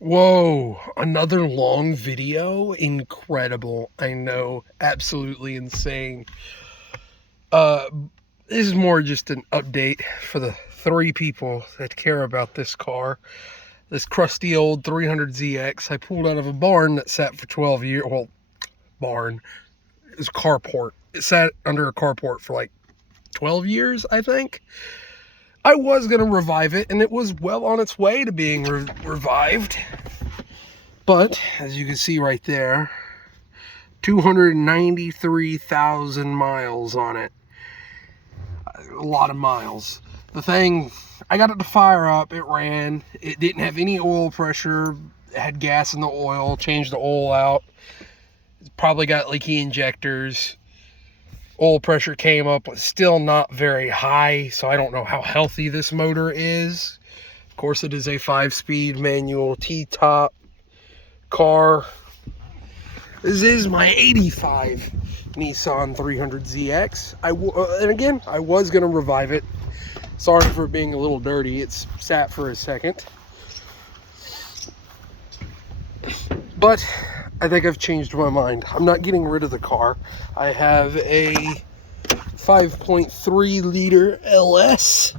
Whoa, another long video? Incredible. I know, absolutely insane. Uh, this is more just an update for the three people that care about this car. This crusty old 300ZX I pulled out of a barn that sat for 12 years. Well, barn. It was a carport. It sat under a carport for like 12 years, I think. I was going to revive it, and it was well on its way to being revived. But, as you can see right there, 293,000 miles on it. A lot of miles. The thing, I got it to fire up, it ran, it didn't have any oil pressure, it had gas in the oil, changed the oil out, it's probably got leaky injectors, oil pressure came up, but still not very high, so I don't know how healthy this motor is. Of course, it is a 5-speed manual T-top car. This is my 85 Nissan 300ZX. And again, I was going to revive it. Sorry for being a little dirty. It's sat for a second. But I think I've changed my mind. I'm not getting rid of the car. I have a 5.3 liter LS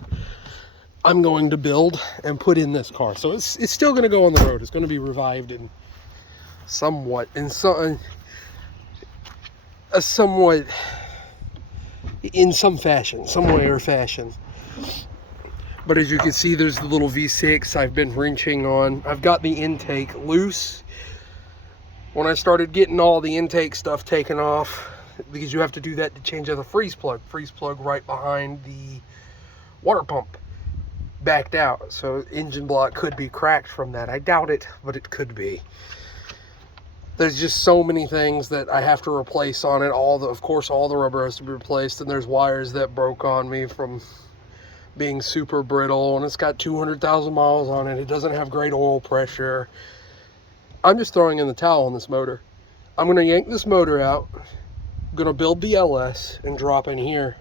I'm going to build and put in this car. So it's still going to go on the road. It's going to be revived and somewhat in some fashion, some way or fashion. But as you can see, there's the little V6 I've been wrenching on. I've got the intake loose. When I started getting all the intake stuff taken off, because you have to do that to change out the freeze plug right behind the water pump backed out, so engine block could be cracked from that. I doubt it, but it could be. There's just so many things that I have to replace on it. Of course, all the rubber has to be replaced, and there's wires that broke on me from being super brittle, and it's got 200,000 miles on it. It doesn't have great oil pressure. I'm just throwing in the towel on this motor. I'm going to yank this motor out. I'm going to build the LS and drop in here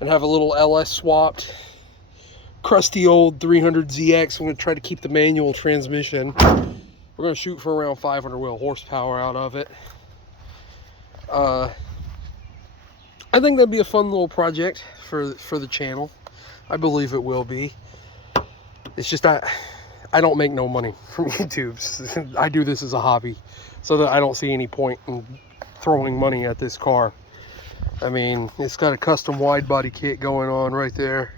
and have a little LS swapped. Crusty old 300ZX. I'm going to try to keep the manual transmission. We're going to shoot for around 500 wheel horsepower out of it. I think that'd be a fun little project for the channel. I believe it will be. It's just I don't make no money from YouTube. I do this as a hobby, so that I don't see any point in throwing money at this car. I mean, it's got a custom wide body kit going on right there.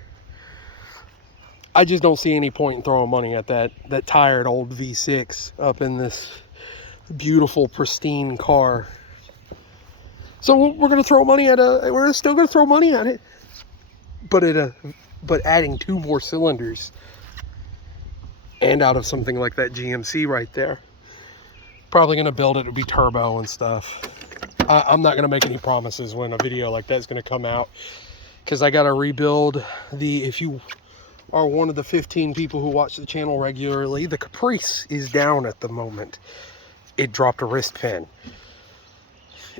I just don't see any point in throwing money at that tired old V6 up in this beautiful, pristine car. So we're gonna throw money at we're still gonna throw money at it, but adding 2 more cylinders and out of something like that GMC right there. Probably gonna build it to be turbo and stuff. I'm not gonna make any promises when a video like that's gonna come out, because I gotta rebuild if you are one of the 15 people who watch the channel regularly, the Caprice is down at the moment. It dropped a wrist pin.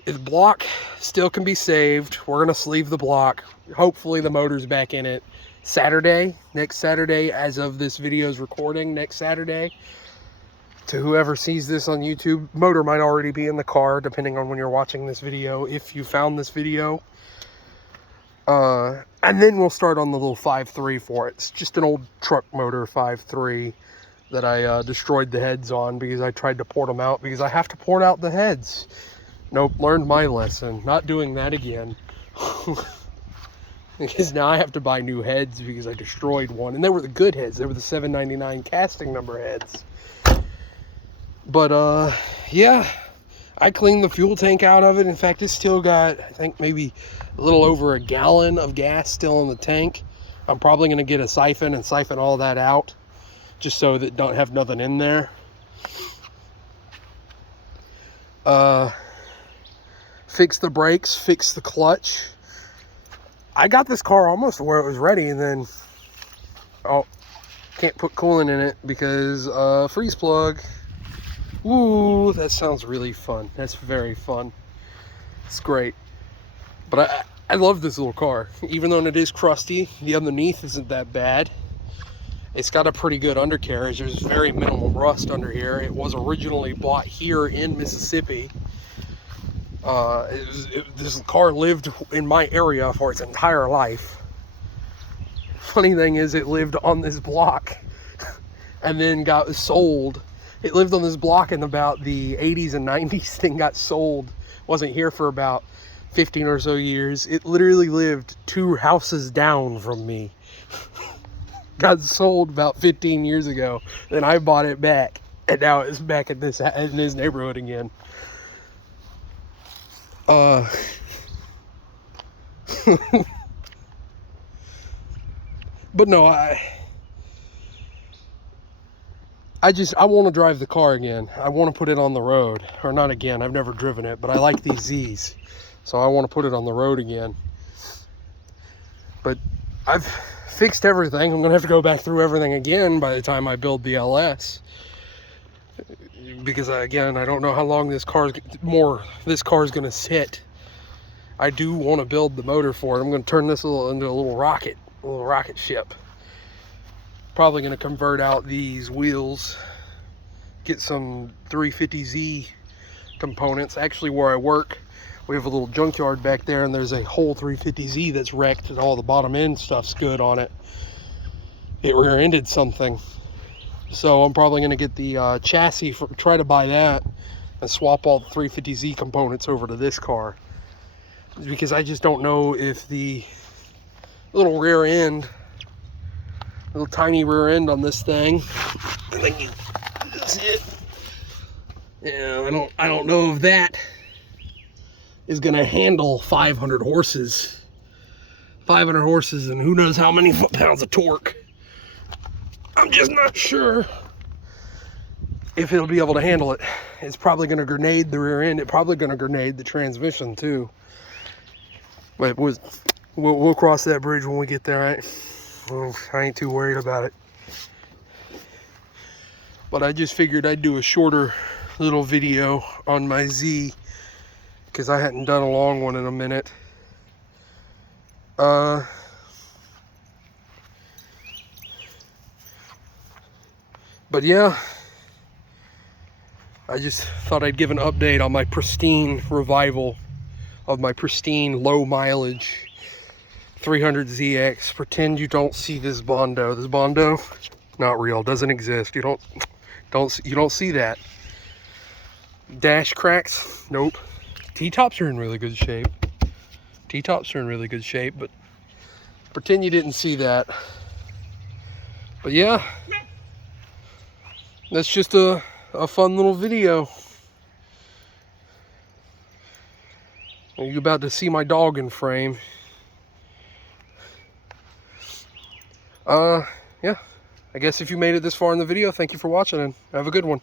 The block still can be saved. We're gonna sleeve the block. Hopefully the motor's back in it next Saturday, as of this video's recording, next Saturday. To whoever sees this on YouTube, motor might already be in the car, depending on when you're watching this video, if you found this video. And then we'll start on the little 5.3 for it. It's just an old truck motor 5.3 that I destroyed the heads on because I tried to port them out, because I have to port out the heads. Nope, learned my lesson. Not doing that again. Because now I have to buy new heads because I destroyed one. And they were the good heads. They were the $7.99 casting number heads. But, yeah. I cleaned the fuel tank out of it. In fact, it's still got, I think, maybe a little over a gallon of gas still in the tank. I'm probably going to get a siphon and siphon all that out, just so that don't have nothing in there. Fix the brakes, fix the clutch. I got this car almost where it was ready, and then, oh, can't put coolant in it because freeze plug. Ooh, that sounds really fun. That's very fun. It's great. But I love this little car. Even though it is crusty, the underneath isn't that bad. It's got a pretty good undercarriage. There's very minimal rust under here. It was originally bought here in Mississippi. This car lived in my area for its entire life. Funny thing is, it lived on this block and then got sold. It lived on this block in about the 80s and 90s, then got sold. Wasn't here for about 15 or so years. It literally lived 2 houses down from me. Got sold about 15 years ago. Then I bought it back, and now it's back in this neighborhood again. But no, I want to drive the car again. I want to put it on the road. Or not again, I've never driven it, but I like these Z's. So I want to put it on the road again. But I've fixed everything. I'm going to have to go back through everything again by the time I build the LS. Because again, I don't know how long this car is going to sit. I do want to build the motor for it. I'm going to turn this into a little rocket ship. Probably going to convert out these wheels, get some 350Z components. Actually, where I work, we have a little junkyard back there, and there's a whole 350Z that's wrecked, and all the bottom end stuff's good on it. It rear-ended something. So I'm probably going to get the chassis, try to buy that, and swap all the 350Z components over to this car. Because I just don't know if the little rear end, little tiny rear end on this thing, I think you see it. Yeah, I don't know if that is gonna handle 500 horses. 500 horses and who knows how many foot-pounds of torque. I'm just not sure if it'll be able to handle it. It's probably gonna grenade the rear end. It's probably gonna grenade the transmission too. But we'll cross that bridge when we get there, right? Well, I ain't too worried about it. But I just figured I'd do a shorter little video on my Z, because I hadn't done a long one in a minute. But yeah, I just thought I'd give an update on my pristine revival of my pristine low mileage 300ZX. Pretend you don't see this Bondo. This Bondo, not real, doesn't exist. You don't see that. Dash cracks, nope. T-tops are in really good shape. T-tops are in really good shape, but pretend you didn't see that. But yeah, that's just a fun little video. You're about to see my dog in frame. Yeah, I guess if you made it this far in the video, thank you for watching and have a good one.